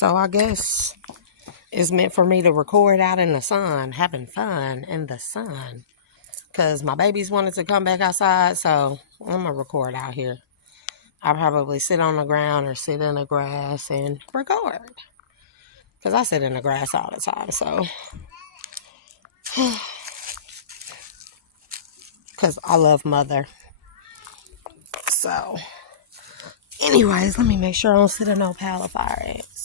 So I guess it's meant for me to record out in the sun, having fun in the sun. Because my babies wanted to come back outside, so I'm going to record out here. I'll probably sit on the ground or sit in the grass and record. Because I sit in the grass all the time, so. Because I love mother. So, anyways, let me make sure I don't sit in no pile of fire ants.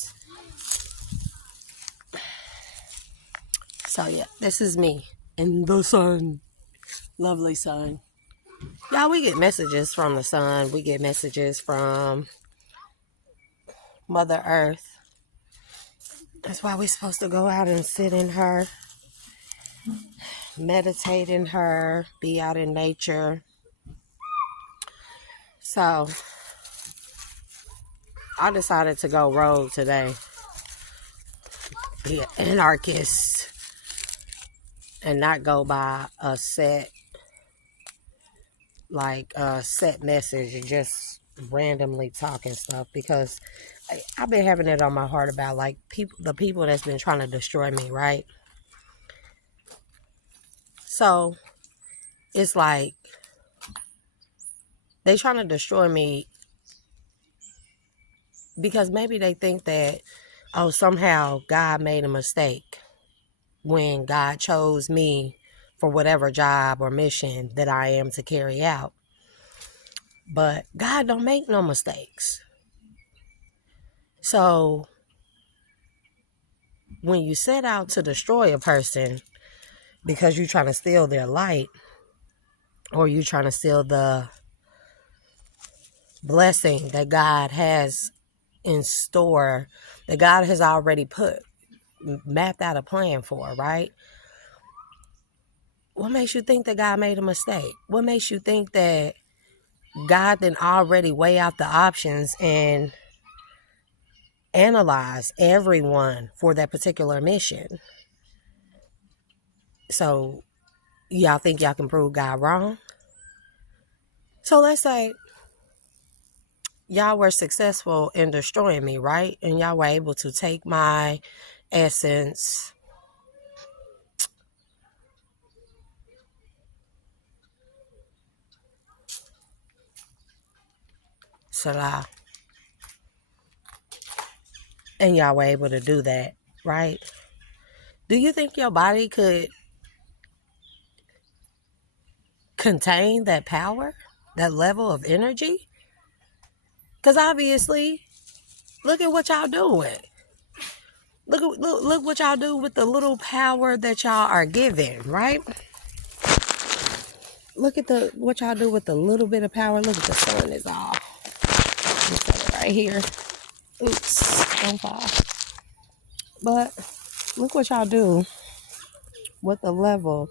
So, yeah, this is me in the sun. Lovely sun. Y'all, we get messages from the sun. We get messages from Mother Earth. That's why we're supposed to go out and sit in her, meditate in her, be out in nature. So, I decided to go rogue today. Be an anarchist and not go by a set message and just randomly talking stuff, because I've been having it on my heart about like the people that's been trying to destroy me, right? So it's like they trying to destroy me because maybe they think that, oh, somehow God made a mistake when God chose me for whatever job or mission that I am to carry out. But God don't make no mistakes. So when you set out to destroy a person because you're trying to steal their light, or you're trying to steal the blessing that God has in store, that God has already mapped out a plan for, right? What makes you think that God made a mistake? What makes you think that God didn't already weigh out the options and analyze everyone for that particular mission? So y'all think y'all can prove God wrong? So let's say y'all were successful in destroying me, right? And y'all were able to take my essence, Salah, and y'all were able to do that, right? Do you think your body could contain that power, that level of energy? Because obviously, look at what y'all doing. Look what y'all do with the little power that y'all are given, right? Look at what y'all do with the little bit of power. Look at the sun is off. Let me set it right here. Oops, don't fall. But look what y'all do with the level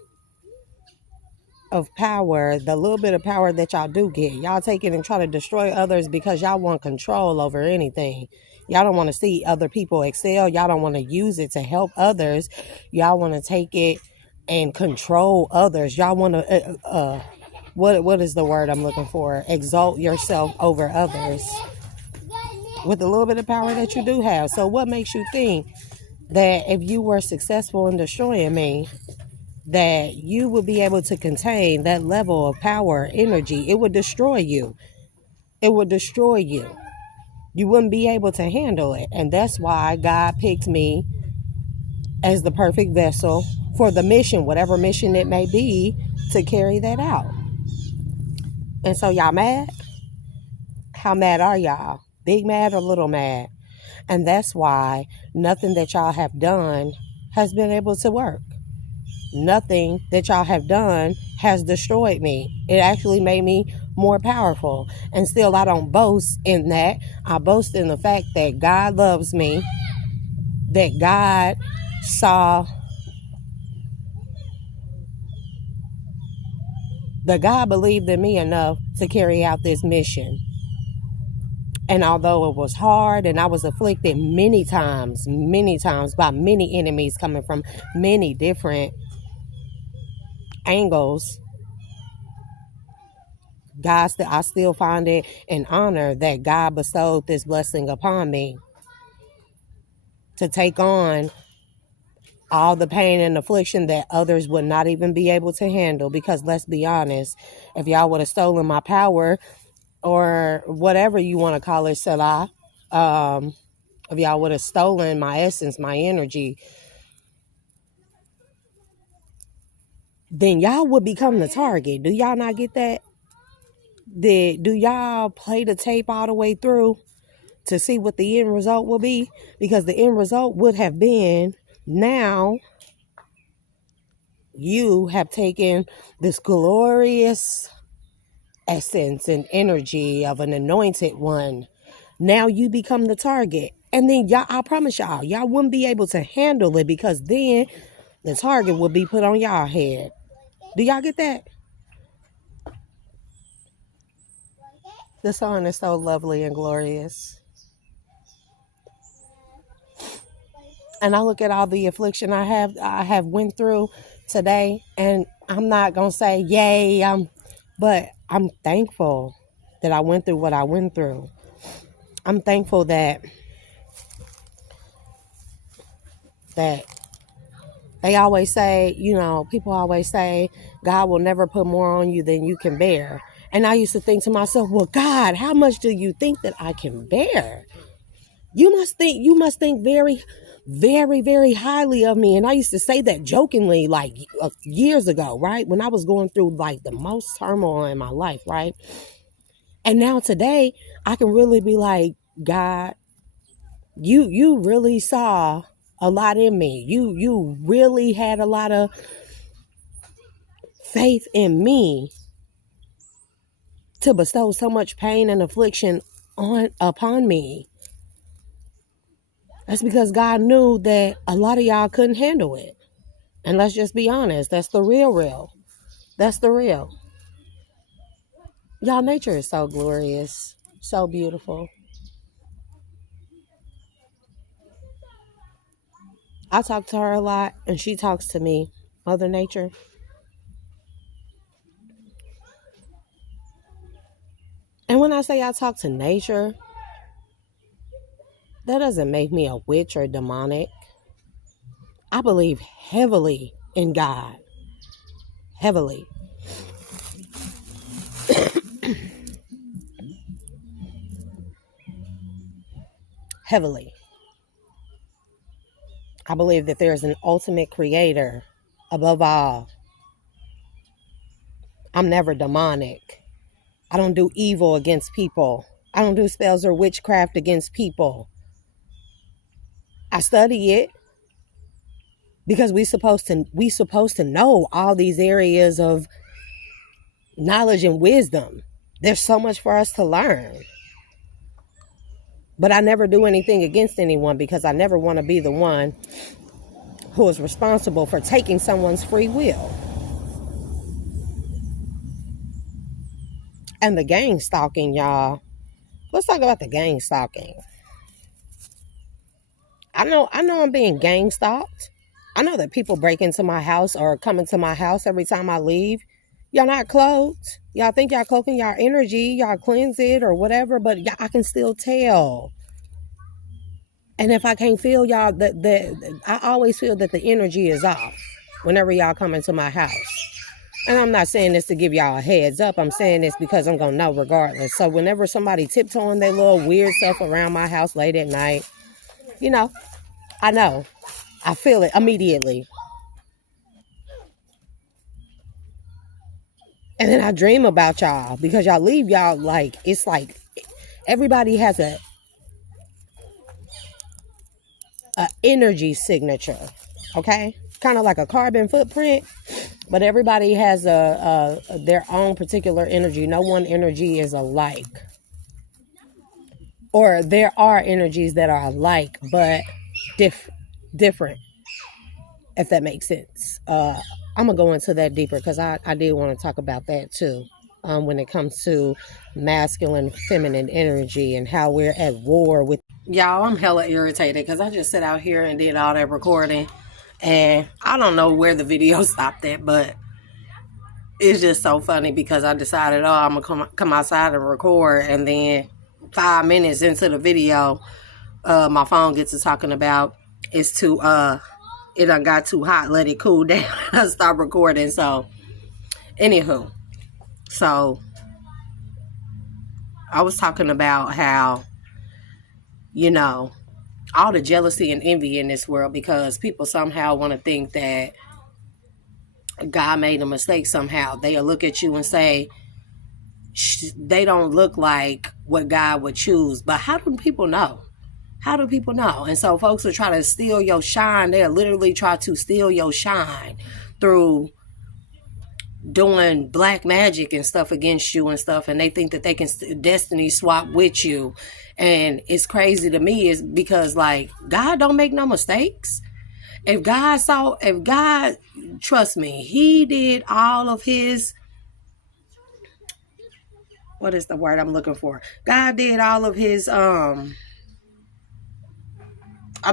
of power, the little bit of power that y'all do get. Y'all take it and try to destroy others because y'all want control over anything. Y'all don't want to see other people excel. Y'all don't want to use it to help others. Y'all want to take it and control others. Y'all want to, what is the word I'm looking for? Exalt yourself over others with the little bit of power that you do have. So what makes you think that if you were successful in destroying me, that you would be able to contain that level of power, energy? It would destroy you. It would destroy you. You wouldn't be able to handle it. And that's why God picked me as the perfect vessel for the mission, whatever mission it may be, to carry that out. And so y'all mad? How mad are y'all? Big mad or little mad? And that's why nothing that y'all have done has been able to work. Nothing that y'all have done has destroyed me. It actually made me more powerful. And still, I don't boast in that. I boast in the fact that God loves me, that God believed in me enough to carry out this mission. And although it was hard and I was afflicted many times by many enemies coming from many different angles, I still find it an honor that God bestowed this blessing upon me. to take on all the pain and affliction that others would not even be able to handle. Because let's be honest, if y'all would have stolen my power, or whatever you want to call it, Salah, if y'all would have stolen my essence, my energy, then y'all would become the target. Do y'all not get that? Do y'all play the tape all the way through to see what the end result will be? Because the end result would have been, now you have taken this glorious essence and energy of an anointed one. Now you become the target. And then y'all, I promise y'all wouldn't be able to handle it, because then the target would be put on y'all head. Do y'all get that? The sun is so lovely and glorious. And I look at all the affliction I have went through today, and I'm not going to say, yay, but I'm thankful that I went through what I went through. I'm thankful that they always say, people always say, God will never put more on you than you can bear. And I used to think to myself, well, God, how much do you think that I can bear? You must think very, very, very highly of me. And I used to say that jokingly, like years ago, right? When I was going through like the most turmoil in my life, right? And now today, I can really be like, God, you really saw a lot in me. You really had a lot of faith in me to bestow so much pain and affliction upon me. That's because God knew that a lot of y'all couldn't handle it. And let's just be honest, that's the real. That's the real. Y'all, nature is so glorious, so beautiful. I talk to her a lot, and she talks to me, Mother Nature. And when I say I talk to nature, that doesn't make me a witch or demonic. I believe heavily in God. Heavily. Heavily. I believe that there's an ultimate creator above all. I'm never demonic. I don't do evil against people. I don't do spells or witchcraft against people. I study it because we supposed to know all these areas of knowledge and wisdom. There's so much for us to learn. But I never do anything against anyone, because I never want to be the one who is responsible for taking someone's free will. And the gang stalking, y'all. Let's talk about the gang stalking. I know I'm being gang stalked. I know that people break into my house or come into my house every time I leave. Y'all not cloaked. Y'all think y'all cloaking y'all energy, y'all cleanse it or whatever, but I can still tell. And if I can't feel y'all, I always feel that the energy is off whenever y'all come into my house. And I'm not saying this to give y'all a heads up. I'm saying this because I'm going to know regardless. So whenever somebody tiptoeing their little weird stuff around my house late at night, I know. I feel it immediately. And then I dream about y'all, because y'all leave y'all like, it's like everybody has a energy signature, okay? Kind of like a carbon footprint, but everybody has their own particular energy. No one energy is alike. Or there are energies that are alike, but different, if that makes sense. I'm going to go into that deeper, because I did want to talk about that too. When it comes to masculine, feminine energy and how we're at war with. Y'all, I'm hella irritated because I just sat out here and did all that recording. And I don't know where the video stopped at, but it's just so funny because I decided, I'm going to come outside and record. And then 5 minutes into the video, my phone gets to talking about it's too it done got too hot. Let it cool down. I stop recording. So anywho, so I was talking about how, you know, all the jealousy and envy in this world, because people somehow want to think that God made a mistake somehow. They'll look at you and say they don't look like what God would choose. But how do people know? How do people know? And so folks will try to steal your shine. They'll literally try to steal your shine through doing black magic and stuff against you and stuff. And they think that they can destiny swap with you. And it's crazy to me is because, like, God don't make no mistakes. If God, trust me, he did all of his, what is the word I'm looking for? God did all of his, I'll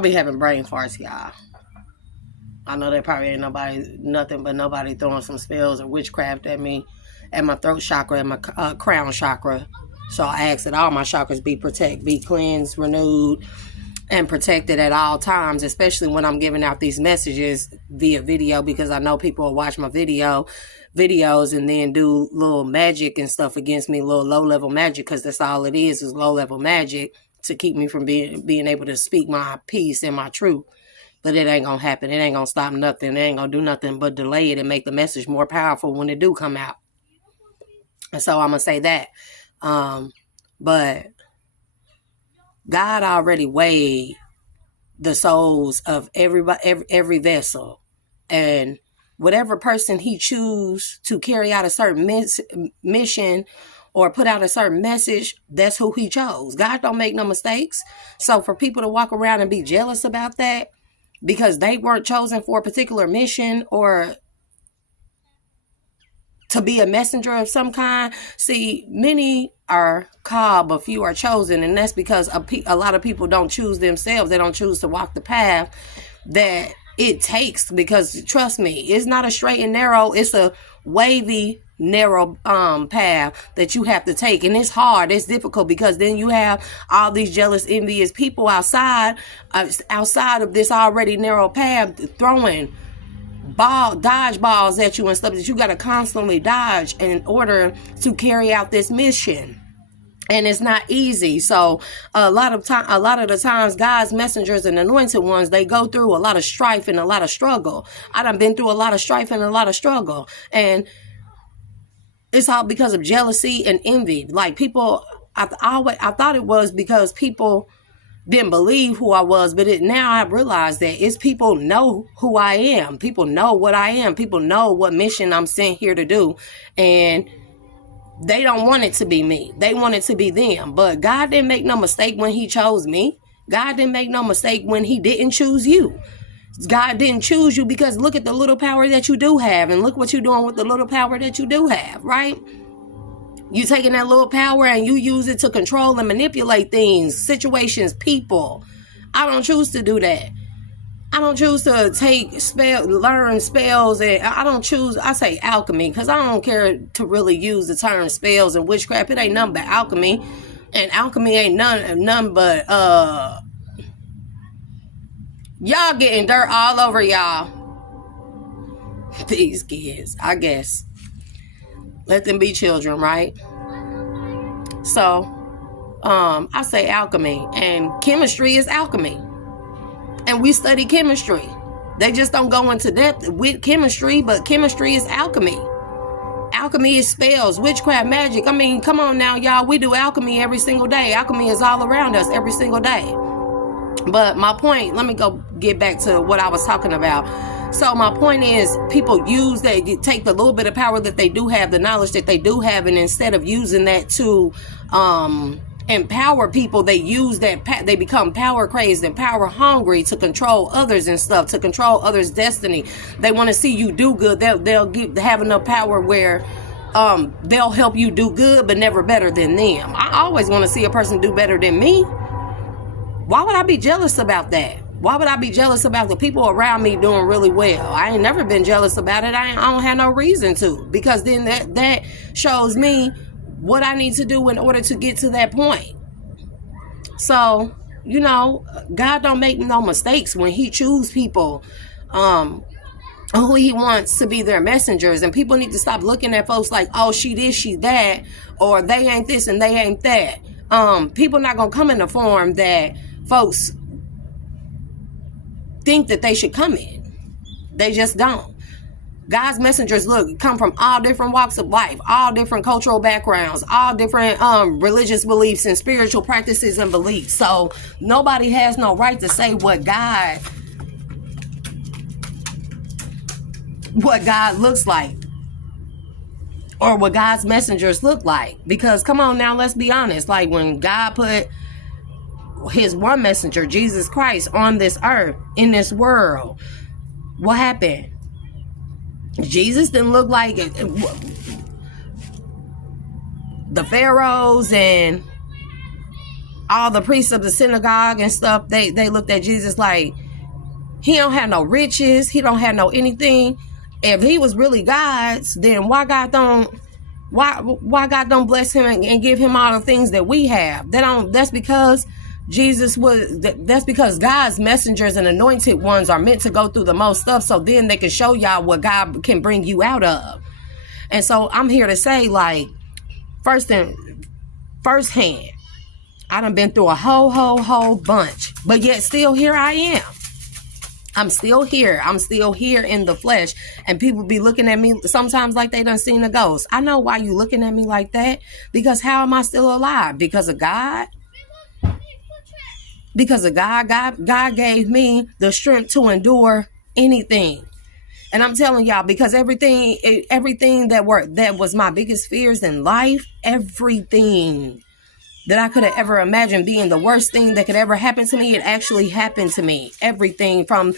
be having brain farts, y'all. I know there probably ain't nothing but nobody throwing some spells or witchcraft at me, at my throat chakra, and my crown chakra. So I ask that all my chakras be cleansed, renewed, and protected at all times, especially when I'm giving out these messages via video, because I know people will watch my videos and then do little magic and stuff against me, little low-level magic, because that's all it is low-level magic to keep me from being able to speak my peace and my truth. But it ain't going to happen. It ain't going to stop nothing. It ain't going to do nothing but delay it and make the message more powerful when it do come out. And so I'm going to say that. But God already weighed the souls of every vessel. And whatever person he choose to carry out a certain mission or put out a certain message, that's who he chose. God don't make no mistakes. So for people to walk around and be jealous about that, because they weren't chosen for a particular mission or to be a messenger of some kind. See, many are called, but few are chosen. And that's because a lot of people don't choose themselves. They don't choose to walk the path that it takes. Because trust me, it's not a straight and narrow. It's a wavy, narrow path that you have to take. And it's hard. It's difficult, because then you have all these jealous, envious people outside of this already narrow path throwing dodgeballs at you and stuff that you got to constantly dodge in order to carry out this mission. And it's not easy. So a lot of the times, God's messengers and anointed ones, they go through a lot of strife and a lot of struggle. I done been through a lot of strife and a lot of struggle. And it's all because of jealousy and envy. Like, people, I thought it was because people didn't believe who I was, but now I realize that it's people know who I am. People know what I am. People know what mission I'm sent here to do. And they don't want it to be me. They want it to be them. But God didn't make no mistake when he chose me. God didn't make no mistake when he didn't choose you. God didn't choose you, because look at the little power that you do have, and look what you're doing with the little power that you do have, right? You taking that little power and you use it to control and manipulate things, situations, people. I don't choose to do that. I don't choose to learn spells, and I say alchemy, because I don't care to really use the term spells and witchcraft. It ain't nothing but alchemy. And alchemy ain't none but y'all getting dirt all over y'all. These kids, I guess. Let them be children, right? So, I say alchemy, and chemistry is alchemy. And we study chemistry. They just don't go into depth with chemistry, but chemistry is alchemy. Alchemy is spells, witchcraft, magic. I mean, come on now, y'all. We do alchemy every single day. Alchemy is all around us every single day. But my point, let me go get back to what I was talking about. So my point is, people take the little bit of power that they do have, the knowledge that they do have, and instead of using that to empower people, they use that. They become power crazed and power hungry to control others and stuff, to control others' destiny. They want to see you do good. They'll have enough power where they'll help you do good, but never better than them. I always want to see a person do better than me. Why would I be jealous about that? Why would I be jealous about the people around me doing really well? I ain't never been jealous about it. I don't have no reason to, because then that shows me what I need to do in order to get to that point. So You know, God don't make no mistakes when he choose people who he wants to be their messengers. And people need to stop looking at folks like, oh, she this, she that, or they ain't this and they ain't that. People not gonna come in the form that folks think that they should come in. They just don't. God's messengers come from all different walks of life, all different cultural backgrounds, all different religious beliefs and spiritual practices and beliefs. So nobody has no right to say what God looks like or what God's messengers look like. Because come on now, let's be honest. Like when God put his one messenger, Jesus Christ, on this earth, in this world, what happened? Jesus didn't look like it. The pharaohs and all the priests of the synagogue and stuff, they looked at Jesus like he don't have no riches, he don't have no anything. If he was really God's, then why God don't bless him and give him all the things that we have? That's because God's messengers and anointed ones are meant to go through the most stuff, so then they can show y'all what God can bring you out of. And so I'm here to say, like, firsthand, I done been through a whole bunch, but yet still here I am. I'm still here. I'm still here in the flesh. And people be looking at me sometimes like they done seen a ghost. I know why you looking at me like that. Because how am I still alive? Because of God? Because of God. God gave me the strength to endure anything. And I'm telling y'all, because everything that was my biggest fears in life, everything that I could have ever imagined being the worst thing that could ever happen to me, it actually happened to me. Everything from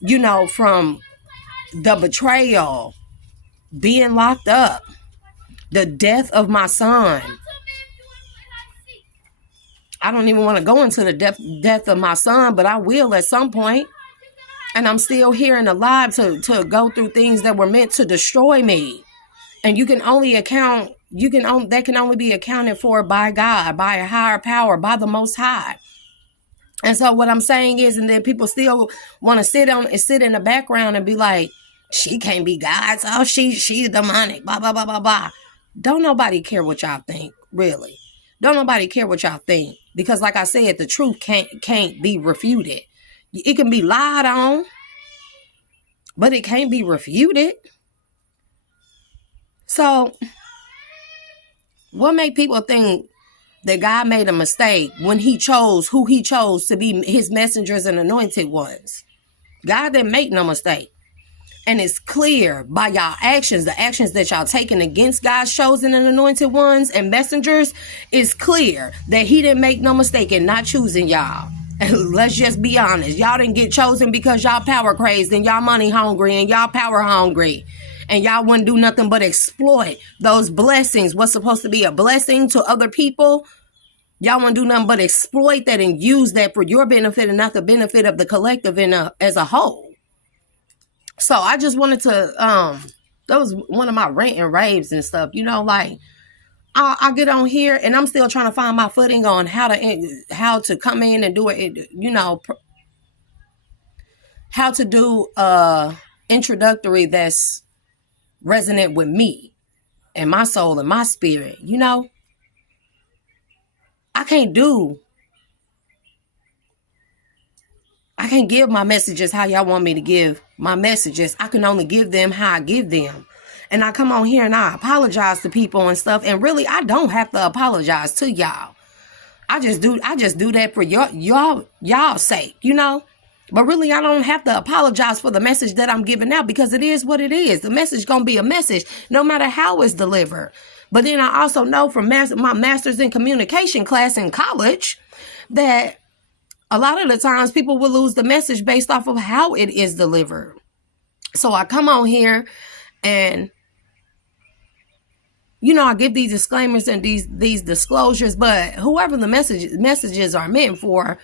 the betrayal, being locked up, the death of my son. I don't even want to go into the death of my son, but I will at some point. And I'm still here and alive to go through things that were meant to destroy me. And that can only be accounted for by God, by a higher power, by the Most High. And so what I'm saying is, and then people still want to sit in the background and be like, she can't be God's. Oh, she's demonic. Blah, blah, blah, blah, blah. Don't nobody care what y'all think, really. Don't nobody care what y'all think. Because like I said, the truth can't be refuted. It can be lied on, but it can't be refuted. So what make people think that God made a mistake when he chose who he chose to be his messengers and anointed ones? God didn't make no mistake. And it's clear by y'all actions, the actions that y'all taking against God's chosen and anointed ones and messengers, it's clear that he didn't make no mistake in not choosing y'all. And let's just be honest. Y'all didn't get chosen because y'all power crazed and y'all money hungry and y'all power hungry. And y'all wouldn't do nothing but exploit those blessings. What's supposed to be a blessing to other people? Y'all wouldn't do nothing but exploit that and use that for your benefit and not the benefit of the collective as a whole. So I just wanted to, that was one of my rant and raves and stuff, like I get on here and I'm still trying to find my footing on how to come in and do it, how to do introductory that's resonant with me and my soul and my spirit. I can't give my messages how y'all want me to give my messages. I can only give them how I give them. And I come on here and I apologize to people and stuff. And really, I don't have to apologize to y'all. I just do that for y'all's sake, But really, I don't have to apologize for the message that I'm giving out because it is what it is. The message gonna be a message no matter how it's delivered. But then I also know from my master's in communication class in college that a lot of the times people will lose the message based off of how it is delivered. So I come on here and, I give these disclaimers and these disclosures, but whoever the messages are meant for,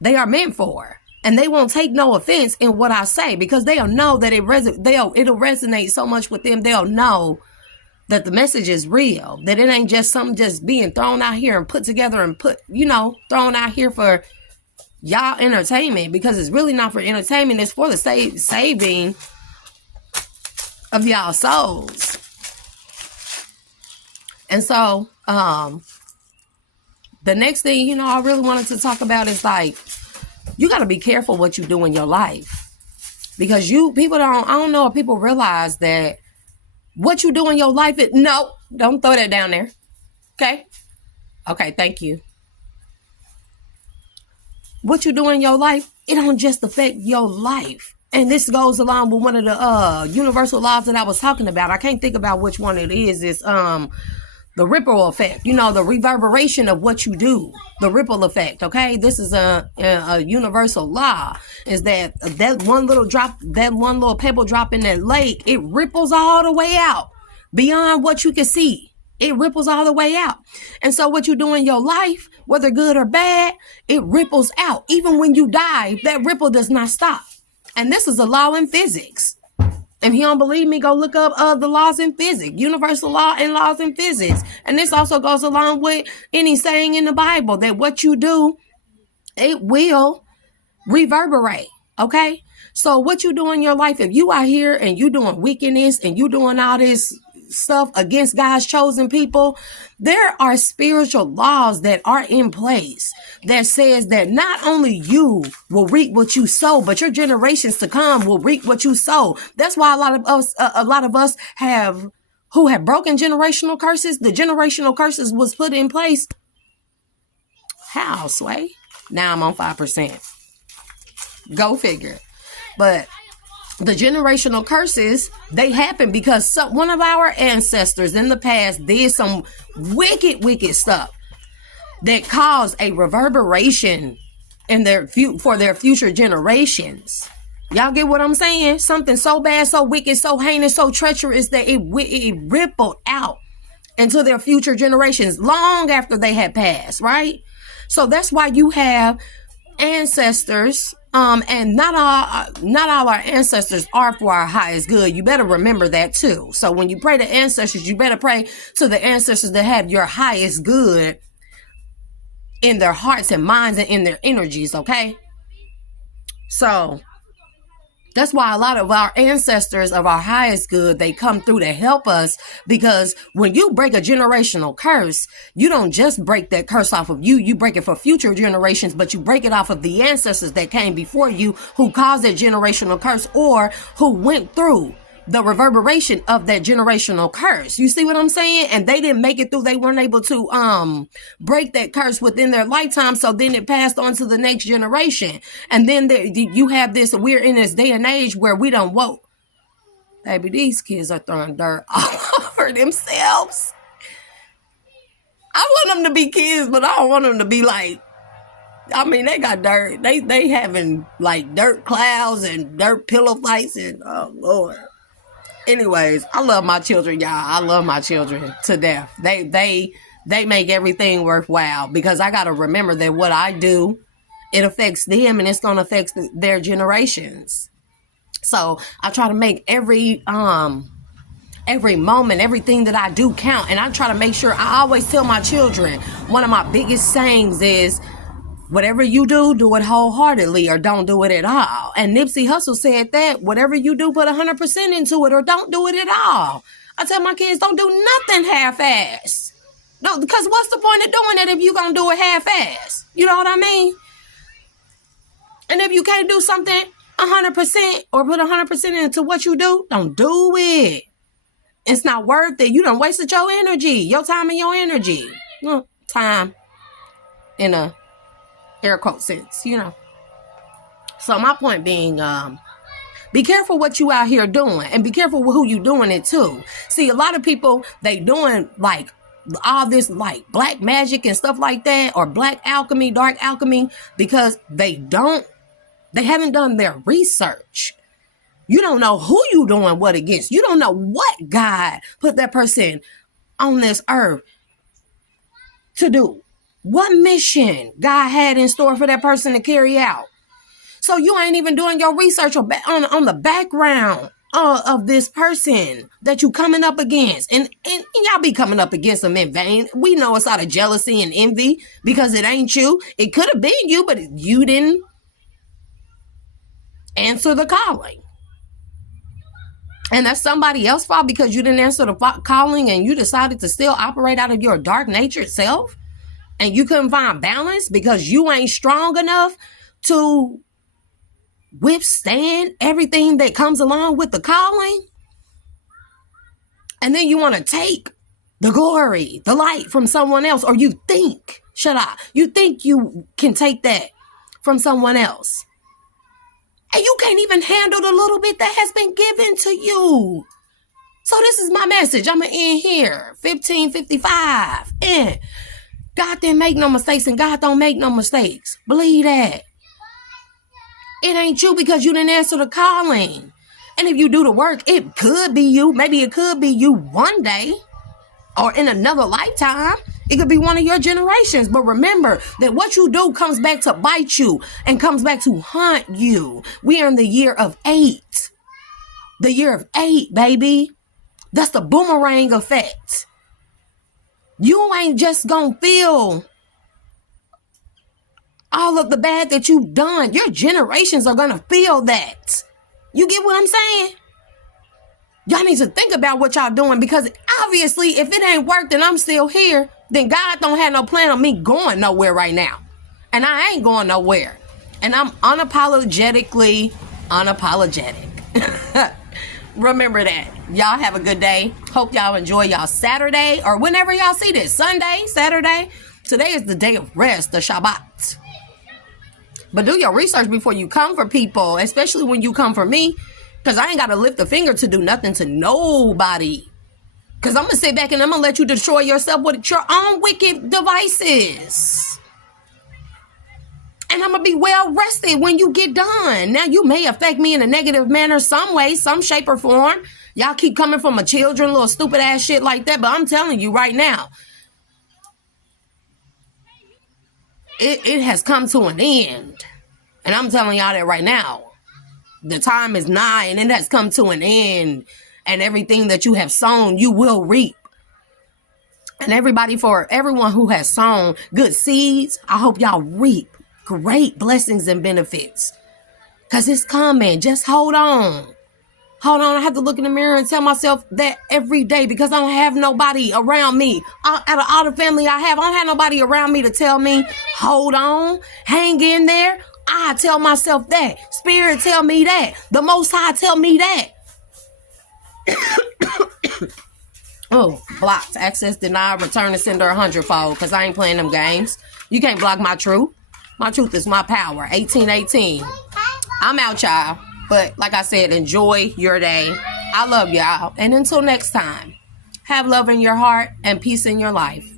they are meant for. And they won't take no offense in what I say because they'll know that it'll resonate so much with them. They'll know that the message is real, that it ain't just something just being thrown out here and put together and thrown out here for y'all entertainment, because it's really not for entertainment. It's for the saving of y'all souls. And so, the next thing, I really wanted to talk about is like, you got to be careful what you do in your life, because I don't know if people realize that what you do in your life, no, don't throw that down there. Okay, thank you. What you do in your life, it don't just affect your life. And this goes along with one of the universal laws that I was talking about. I can't think about which one it is. It's the ripple effect, the reverberation of what you do, the ripple effect. Okay, this is a universal law, is that one little pebble drop in that lake, it ripples all the way out beyond what you can see. It ripples all the way out. And so what you do in your life, whether good or bad, it ripples out. Even when you die, that ripple does not stop. And this is a law in physics. If you don't believe me, go look up the laws in physics, universal law and laws in physics. And this also goes along with any saying in the Bible that what you do, it will reverberate. Okay? So what you do in your life, if you are here and you doing wickedness and you doing all this stuff against God's chosen people, there are spiritual laws that are in place that says that not only you will reap what you sow, but your generations to come will reap what you sow. That's why a lot of us who have broken generational curses. The generational curses was put in place. How, Sway? Now I'm on 5%. Go figure. But the generational curses, they happen because one of our ancestors in the past did some wicked stuff that caused a reverberation in for their future generations. Y'all get what I'm saying? Something so bad, so wicked, so heinous, so treacherous that it rippled out into their future generations long after they had passed, right? So that's why you have ancestors, and not all our ancestors are for our highest good. You better remember that too. So when you pray to ancestors, you better pray to the ancestors that have your highest good in their hearts and minds and in their energies, okay? So that's why a lot of our ancestors of our highest good, they come through to help us, because when you break a generational curse, you don't just break that curse off of you. You break it for future generations, but you break it off of the ancestors that came before you who caused that generational curse or who went through the reverberation of that generational curse. You see what I'm saying? And they didn't make it through. They weren't able to break that curse within their lifetime. So then it passed on to the next generation. And then you have this, we're in this day and age where we don't woke. Baby, these kids are throwing dirt all over themselves. I want them to be kids, but I don't want them to be like, they got dirt. They having like dirt clouds and dirt pillow fights and oh Lord. Anyways, I love my children, y'all. I love my children to death. They make everything worthwhile, because I got to remember that what I do, it affects them and it's going to affect their generations. So I try to make every moment, everything that I do count. And I try to make sure, I always tell my children, one of my biggest sayings is, whatever you do, do it wholeheartedly or don't do it at all. And Nipsey Hussle said that, whatever you do, put 100% into it or don't do it at all. I tell my kids, don't do nothing half-ass. No, because what's the point of doing it if you're going to do it half-ass? You know what I mean? And if you can't do something 100% or put 100% into what you do, don't do it. It's not worth it. You done wasted your energy, your time and your energy. Time in a air quote sense, So my point being, be careful what you out here doing, and be careful with who you doing it to. See, a lot of people, they doing like all this like black magic and stuff like that, or black alchemy, dark alchemy, because they haven't done their research. You don't know who you doing what against. You don't know what God put that person on this earth to do. What mission God had in store for that person to carry out. So you ain't even doing your research on the background of this person that you coming up against. And y'all be coming up against them in vain. We know it's out of jealousy and envy because it ain't you. It could have been you, but you didn't answer the calling. And that's somebody else's fault because you didn't answer the calling and you decided to still operate out of your dark nature self. And you couldn't find balance because you ain't strong enough to withstand everything that comes along with the calling. And then you want to take the glory, the light from someone else, or you think, you think you can take that from someone else. And you can't even handle the little bit that has been given to you. So this is my message. I'm going to end here. 15:55. And God didn't make no mistakes and God don't make no mistakes. Believe that. It ain't you because you didn't answer the calling. And if you do the work, it could be you. Maybe it could be you one day or in another lifetime. It could be one of your generations. But remember that what you do comes back to bite you and comes back to haunt you. We are in the year of 8. The year of 8, baby. That's the boomerang effect. You ain't just gonna feel all of the bad that you've done. Your generations are gonna feel that. You get what I'm saying? Y'all need to think about what y'all doing because obviously if it ain't worked and I'm still here, then God don't have no plan on me going nowhere right now. And I ain't going nowhere. And I'm unapologetically unapologetic. Remember that. Y'all have a good day. Hope y'all enjoy y'all Saturday or whenever y'all see this. Sunday, Saturday. Today is the day of rest, the Shabbat. But do your research before you come for people, especially when you come for me, because I ain't got to lift a finger to do nothing to nobody. Because I'm going to sit back and I'm going to let you destroy yourself with your own wicked devices. And I'm going to be well rested when you get done. Now, you may affect me in a negative manner some way, some shape or form. Y'all keep coming from a children, little stupid ass shit like that. But I'm telling you right now, it has come to an end. And I'm telling y'all that right now. The time is nigh and it has come to an end. And everything that you have sown, you will reap. And everyone who has sown good seeds, I hope y'all reap great blessings and benefits. Because it's coming. Just hold on. Hold on. I have to look in the mirror and tell myself that every day because I don't have nobody around me. Out of all the family I don't have nobody around me to tell me, hold on, hang in there. I tell myself that. Spirit tell me that. The Most High tell me that. Oh, blocked. Access denied. Return to sender 100-fold because I ain't playing them games. You can't block my truth. My truth is my power. 1818. I'm out, y'all. But like I said, enjoy your day. I love y'all. And until next time, have love in your heart and peace in your life.